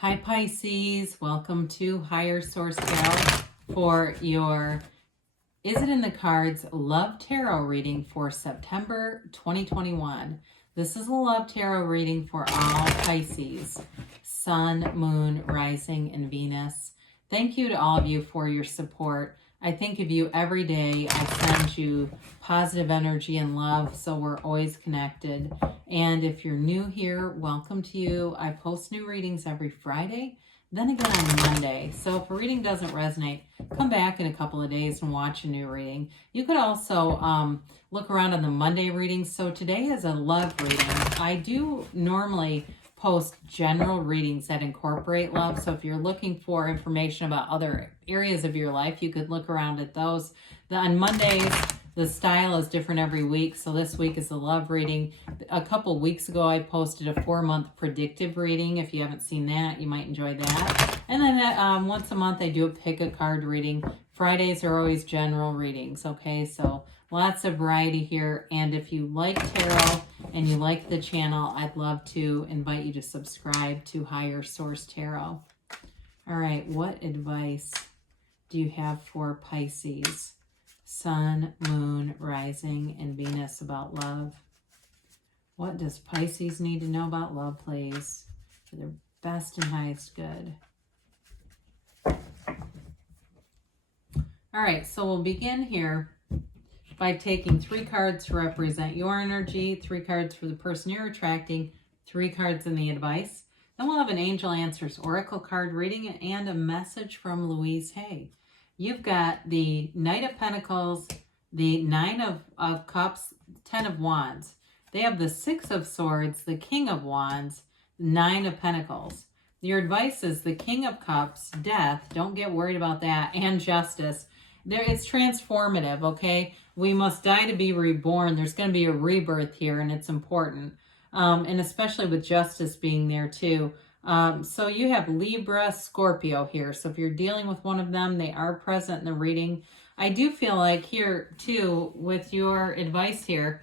Hi Pisces, welcome to Higher Source Tarot for your Is It in the Cards Love Tarot reading for September 2021. This is a love tarot reading for all Pisces, Sun, Moon, Rising, and Venus. Thank you to all of you for your support. I think of you every day. I send you positive energy and love, so we're always connected. And if you're new here, welcome to you. I post new readings every Friday, then again on Monday. So if a reading doesn't resonate, come back in a couple of days and watch a new reading. You could also look around on the Monday readings. So today is a love reading. I do normally post general readings that incorporate love. So if you're looking for information about other areas of your life, you could look around at those. On Mondays, the style is different every week. So this week is a love reading. A couple weeks ago, I posted a 4-month predictive reading. If you haven't seen that, you might enjoy that. And then once a month, I do a pick a card reading. Fridays are always general readings. Okay, so lots of variety here. And if you like tarot and you like the channel, I'd love to invite you to subscribe to Higher Source Tarot. All right, what advice do you have for Pisces, Sun, Moon, Rising, and Venus about love? What does Pisces need to know about love, please, for their best and highest good? All right, so we'll begin here by taking 3 cards to represent your energy, 3 cards for the person you're attracting, 3 cards in the advice. Then we'll have an Angel Answers Oracle card reading and a message from Louise Hay. You've got the Knight of Pentacles, the 9 of Cups, 10 of Wands. They have the 6 of Swords, the King of Wands, 9 of Pentacles. Your advice is the King of Cups, Death, don't get worried about that, and Justice. It's transformative, okay? We must die to be reborn. There's going to be a rebirth here, and it's important. And especially with Justice being there, too. So you have Libra, Scorpio here. So if you're dealing with one of them, they are present in the reading. I do feel like here, too, with your advice here,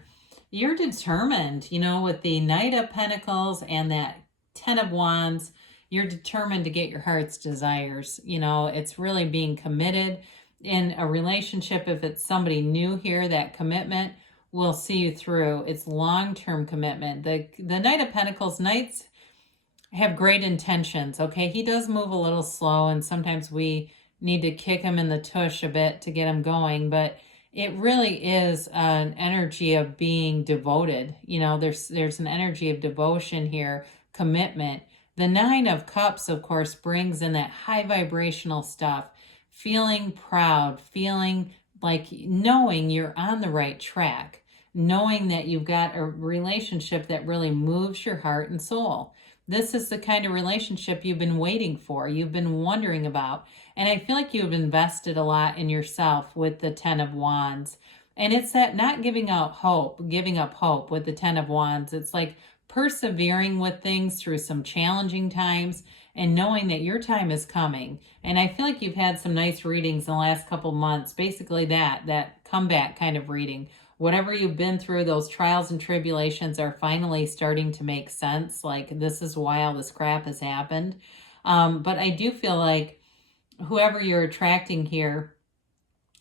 you're determined, you know, with the Knight of Pentacles and that 10 of Wands, you're determined to get your heart's desires. You know, it's really being committed in a relationship. If it's somebody new here, that commitment will see you through. It's long-term commitment. The Knight of Pentacles, Knights have great intentions, okay? He does move a little slow, and sometimes we need to kick him in the tush a bit to get him going, but it really is an energy of being devoted. You know, there's an energy of devotion here, commitment. The 9 of Cups, of course, brings in that high vibrational stuff, feeling proud, feeling like knowing you're on the right track, knowing that you've got a relationship that really moves your heart and soul. This is the kind of relationship you've been waiting for, you've been wondering about. And I feel like you've invested a lot in yourself with the 10 of Wands. And it's that not giving up hope with the 10 of Wands. It's like persevering with things through some challenging times and knowing that your time is coming. And I feel like you've had some nice readings in the last couple months, basically that comeback kind of reading. Whatever you've been through, those trials and tribulations are finally starting to make sense. Like, this is why all this crap has happened. But I do feel like whoever you're attracting here,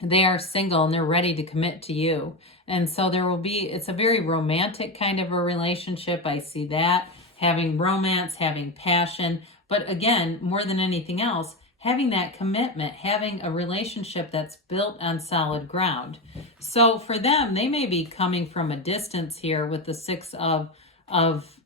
they are single and they're ready to commit to you. And so it's a very romantic kind of a relationship. I see that, having romance, having passion. But again, more than anything else, having that commitment, having a relationship that's built on solid ground. So for them, they may be coming from a distance here with the 6 of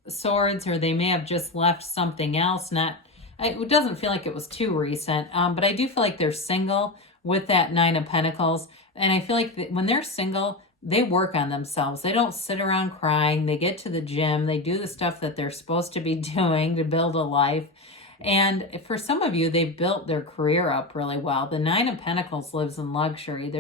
Swords, or they may have just left something else. It doesn't feel like it was too recent, but I do feel like they're single with that 9 of Pentacles. And I feel like when they're single, they work on themselves. They don't sit around crying. They get to the gym. They do the stuff that they're supposed to be doing to build a life. And for some of you, they've built their career up really well. The 9 of Pentacles lives in luxury.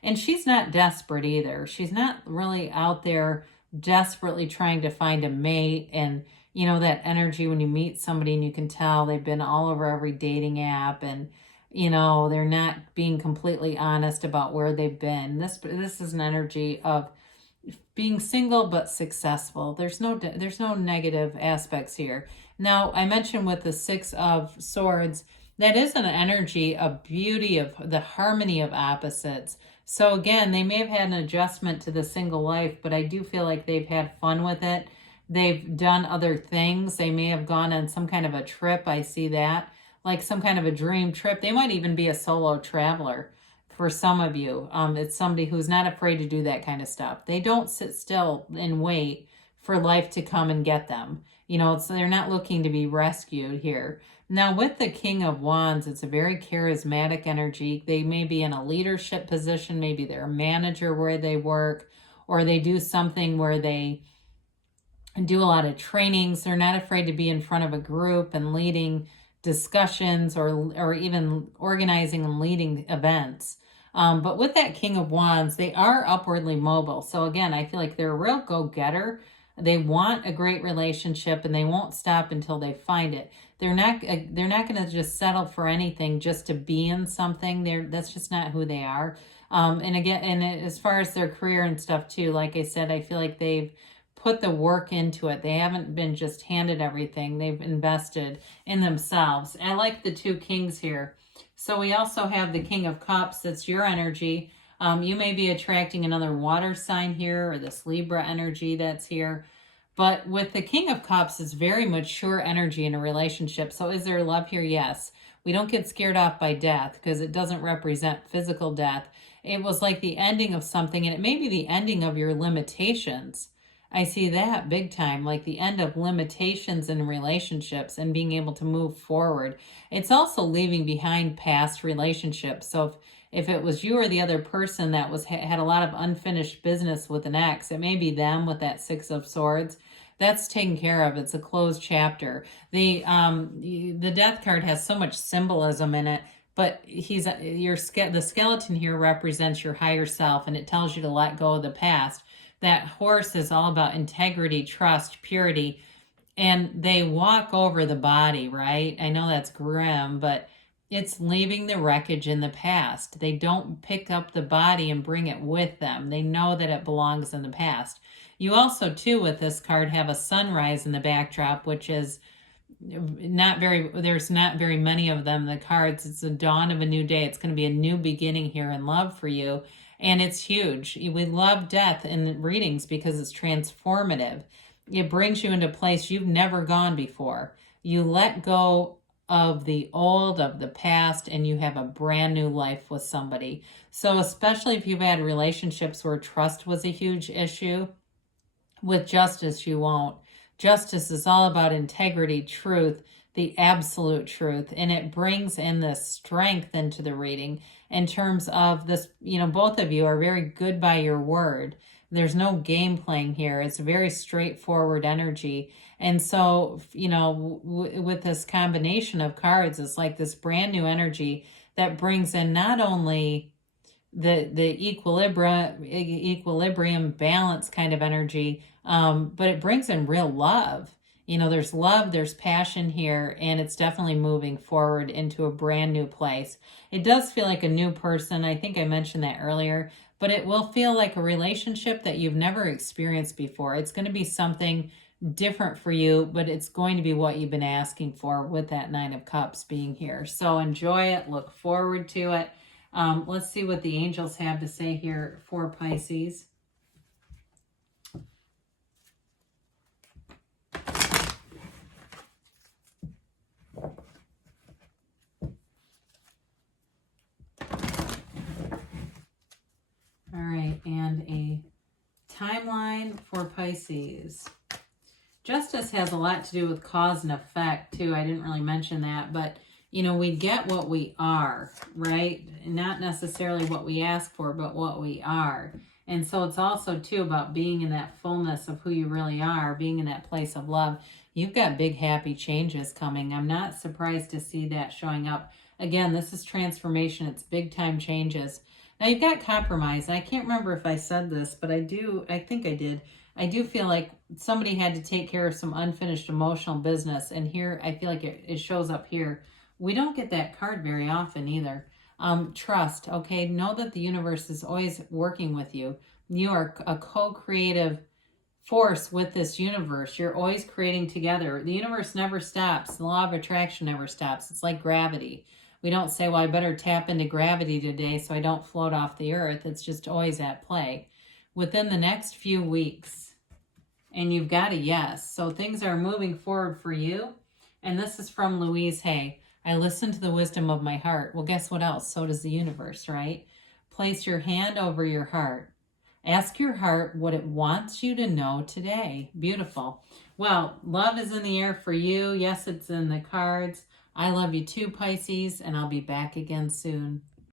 And she's not desperate either. She's not really out there desperately trying to find a mate. And, you know, that energy when you meet somebody and you can tell they've been all over every dating app, and, you know, they're not being completely honest about where they've been. This is an energy of being single but successful. There's no negative aspects here. Now, I mentioned with the Six of Swords, that is an energy of beauty, of the harmony of opposites. So again, they may have had an adjustment to the single life, but I do feel like they've had fun with it. They've done other things. They may have gone on some kind of a trip. I see that, like some kind of a dream trip. They might even be a solo traveler for some of you. It's somebody who's not afraid to do that kind of stuff. They don't sit still and wait for life to come and get them. You know, they're not looking to be rescued here. Now, with the King of Wands, it's a very charismatic energy. They may be in a leadership position. Maybe they're a manager where they work, or they do something where they do a lot of trainings. They're not afraid to be in front of a group and leading discussions, or even organizing and leading events. But with that King of Wands, they are upwardly mobile. So again, I feel like they're a real go-getter. They want a great relationship, and they won't stop until they find it. They're not going to just settle for anything just to be in something. That's just not who they are. And again, and as far as their career and stuff too, like I said, I feel like they've put the work into it. They haven't been just handed everything. They've invested in themselves. I like the two kings here. So we also have the King of Cups. That's your energy. You may be attracting another water sign here, or this Libra energy that's here. But with the King of Cups, it's very mature energy in a relationship. So is there love here? Yes. We don't get scared off by death, because it doesn't represent physical death. It was like the ending of something, and it may be the ending of your limitations. I see that big time, like the end of limitations in relationships and being able to move forward. It's also leaving behind past relationships. So if it was you or the other person that had a lot of unfinished business with an ex, it may be them with that Six of Swords. That's taken care of. It's a closed chapter. The Death card has so much symbolism in it, but the skeleton here represents your higher self, and it tells you to let go of the past. That horse is all about integrity, trust, purity, and they walk over the body, right? I know that's grim, but it's leaving the wreckage in the past. They don't pick up the body and bring it with them. They know that it belongs in the past. You also, too, with this card, have a sunrise in the backdrop, which is there's not very many of them, the cards. It's the dawn of a new day. It's going to be a new beginning here in love for you. And it's huge. We love death in readings because it's transformative. It brings you into a place you've never gone before. You let go of the old, of the past, and you have a brand new life with somebody. So especially if you've had relationships where trust was a huge issue, with justice you won't. Justice is all about integrity, truth, the absolute truth, and it brings in this strength into the reading in terms of this. You know, both of you are very good by your word. There's no game playing here. It's a very straightforward energy. And so, you know, with this combination of cards, it's like this brand new energy that brings in not only the equilibrium balance kind of energy, but it brings in real love. You know, there's love, there's passion here, and it's definitely moving forward into a brand new place. It does feel like a new person. I think I mentioned that earlier, but it will feel like a relationship that you've never experienced before. It's going to be something different for you, but it's going to be what you've been asking for with that Nine of Cups being here. So enjoy it, look forward to it. Let's see what the angels have to say here for Pisces. All right, and a timeline for Pisces. Justice has a lot to do with cause and effect, too. I didn't really mention that, but, you know, we get what we are, right? Not necessarily what we ask for, but what we are. And so it's also, too, about being in that fullness of who you really are, being in that place of love. You've got big, happy changes coming. I'm not surprised to see that showing up. Again, this is transformation. It's big-time changes. Now, you've got compromise. I can't remember if I said this, but I think I did. I do feel like somebody had to take care of some unfinished emotional business. And here, I feel like it shows up here. We don't get that card very often either. Trust, okay? Know that the universe is always working with you. You are a co-creative force with this universe. You're always creating together. The universe never stops. The law of attraction never stops. It's like gravity. We don't say, well, I better tap into gravity today so I don't float off the earth. It's just always at play. Within the next few weeks, and you've got a yes. So things are moving forward for you. And this is from Louise Hay. I listen to the wisdom of my heart. Well, guess what else? So does the universe, right? Place your hand over your heart. Ask your heart what it wants you to know today. Beautiful. Well, love is in the air for you. Yes, it's in the cards. I love you too, Pisces, and I'll be back again soon.